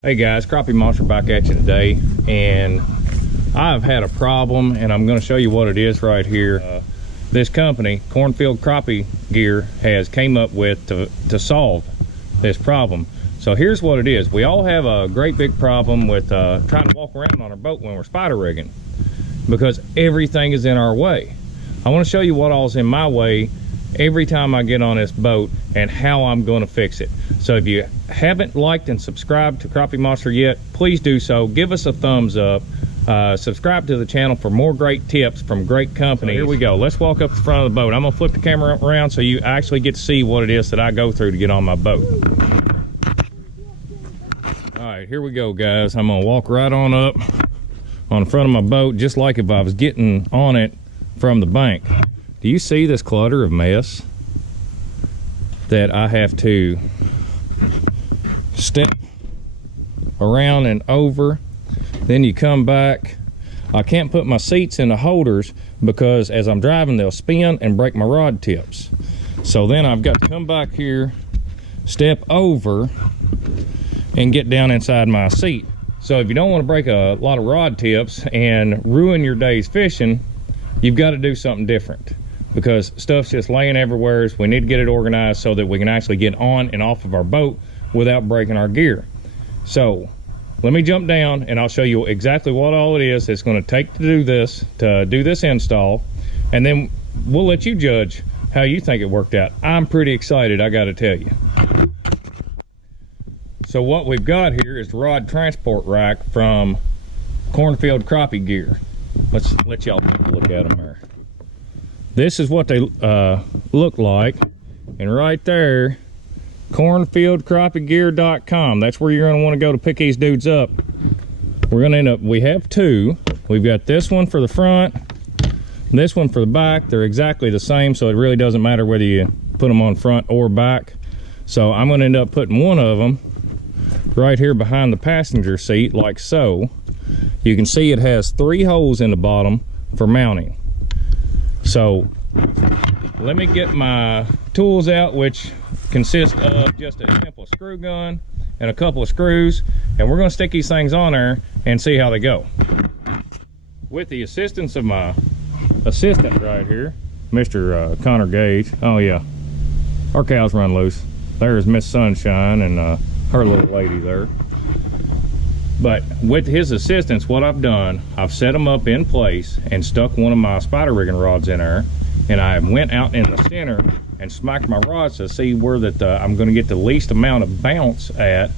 Hey guys, Crappie Monster back at you today, and I've had a problem and I'm going to show you what it is right here. This company, Cornfield Crappie Gear, has came up with to solve this problem. So here's what it is. We all have a great big problem with trying to walk around on our boat when we're spider rigging because everything is in our way. I want to show you what all's in my way every time I get on this boat and how I'm going to fix it. So if you haven't liked and subscribed to Crappie Monster yet, please do so. Give us a thumbs up. Subscribe to the channel for more great tips from great companies. So here we go. Let's walk up the front of the boat. I'm going to flip the camera around so you actually get to see what it is that I go through to get on my boat. All right, here we go, guys. I'm going to walk right on up on the front of my boat just like if I was getting on it from the bank. Do you see this clutter of mess that I have to step around and over? Then you come back. I can't put my seats in the holders because as I'm driving they'll spin and break my rod tips. So then I've got to come back here, step over, and get down inside my seat. So if you don't want to break a lot of rod tips and ruin your day's fishing, you've got to do something different, because stuff's just laying everywhere. So we need to get it organized so that we can actually get on and off of our boat without breaking our gear. So let me jump down and I'll show you exactly what all it is it's going to take to do this install, and then we'll let you judge how you think it worked out. I'm pretty excited, I got to tell you. So what we've got here is the rod transport rack from Cornfield Crappie Gear. Let's let y'all look at them there. This is what they look like, and right there, cornfieldcrappiegear.com. That's where you're going to want to go to pick these dudes up. We're going to end up, we have two. We've got this one for the front, this one for the back. They're exactly the same, so it really doesn't matter whether you put them on front or back. So I'm going to end up putting one of them right here behind the passenger seat, like so. You can see it has 3 holes in the bottom for mounting. So let me get my tools out, which consist of just a simple screw gun and a couple of screws, and we're going to stick these things on there and see how they go. With the assistance of my assistant right here, Mr. Connor Gage. Oh yeah, our cows run loose. There's Miss Sunshine and her little lady there. But with his assistance, what I've done, I've set them up in place and stuck one of my spider rigging rods in there, and I went out in the center and smacked my rods to see where that I'm going to get the least amount of bounce at.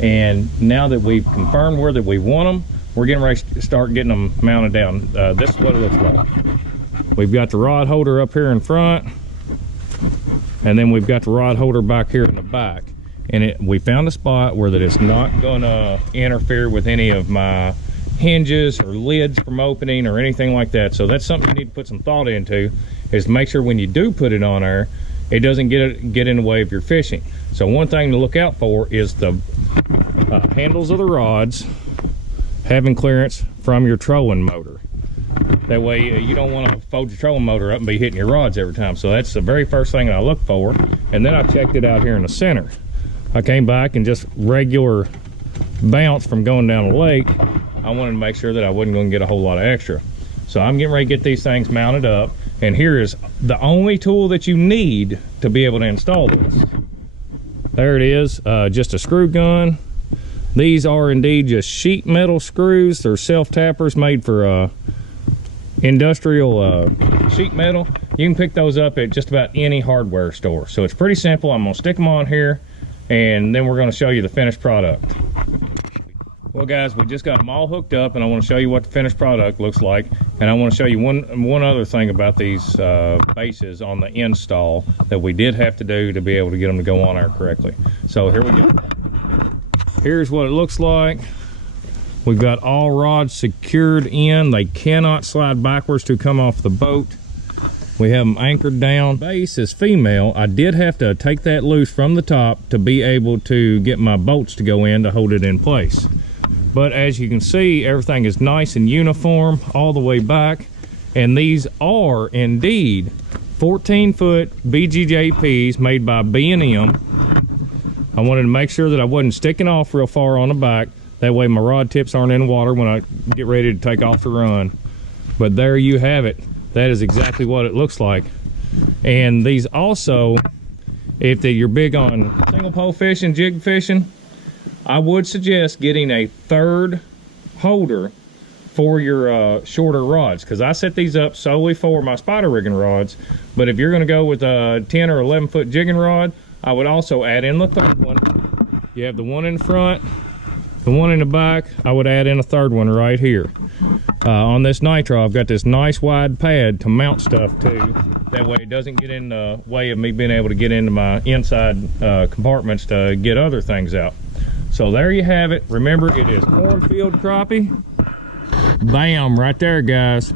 And now that we've confirmed where that we want them, we're getting ready to start getting them mounted down. This is what it looks like. We've got the rod holder up here in front, and then we've got the rod holder back here in the back. And we found a spot where that it's not gonna interfere with any of my hinges or lids from opening or anything like that. So that's something you need to put some thought into, is to make sure when you do put it on there, it doesn't get in the way of your fishing. So one thing to look out for is the handles of the rods having clearance from your trolling motor. That way you don't want to fold your trolling motor up and be hitting your rods every time. So that's the very first thing I look for. And then I checked it out here in the center. I came back and just regular bounce from going down the lake, I wanted to make sure that I wasn't going to get a whole lot of extra. So I'm getting ready to get these things mounted up, and here is the only tool that you need to be able to install this. There it is, just a screw gun. These are indeed just sheet metal screws. They're self-tappers made for industrial sheet metal. You can pick those up at just about any hardware store. So it's pretty simple. I'm going to stick them on here, and then we're going to show you the finished product. Well guys, we just got them all hooked up, and I want to show you what the finished product looks like. And I want to show you one other thing about these bases on the install that we did have to do to be able to get them to go on there correctly. So here we go. Here's what it looks like. We've got all rods secured in. They cannot slide backwards to come off the boat. We have them anchored down. Base is female. I did have to take that loose from the top to be able to get my bolts to go in to hold it in place. But as you can see, everything is nice and uniform all the way back. And these are indeed 14-foot BGJPs made by B&M. I wanted to make sure that I wasn't sticking off real far on the back. That way my rod tips aren't in the water when I get ready to take off the run. But there you have it. That is exactly what it looks like. And these also, if you're big on single pole fishing, jig fishing, I would suggest getting a third holder for your shorter rods, because I set these up solely for my spider rigging rods. But if you're going to go with a 10 or 11 foot jigging rod, I would also add in the third one. You have the one in the front, the one in the back. I would add in a third one right here. On this nitro, I've got this nice wide pad to mount stuff to. That way it doesn't get in the way of me being able to get into my inside compartments to get other things out. So there you have it. Remember, it is Cornfield Crappie. Bam, right there, guys.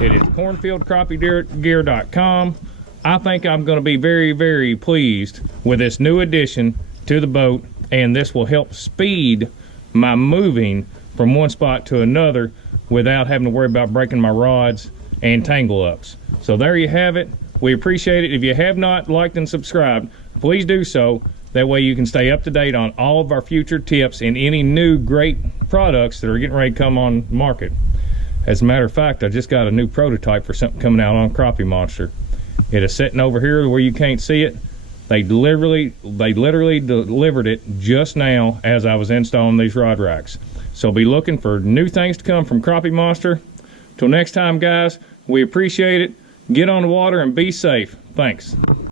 It is cornfieldcrappiegear.com. I think I'm going to be very, very pleased with this new addition to the boat, and this will help speed my moving from one spot to another without having to worry about breaking my rods and tangle ups. So there you have it. We appreciate it. If you have not liked and subscribed, please do so. That way you can stay up to date on all of our future tips and any new great products that are getting ready to come on market. As a matter of fact, I just got a new prototype for something coming out on Crappie Monster. It is sitting over here where you can't see it. They literally delivered it just now as I was installing these rod racks. So be looking for new things to come from Crappie Monster. Till next time, guys, we appreciate it. Get on the water and be safe. Thanks.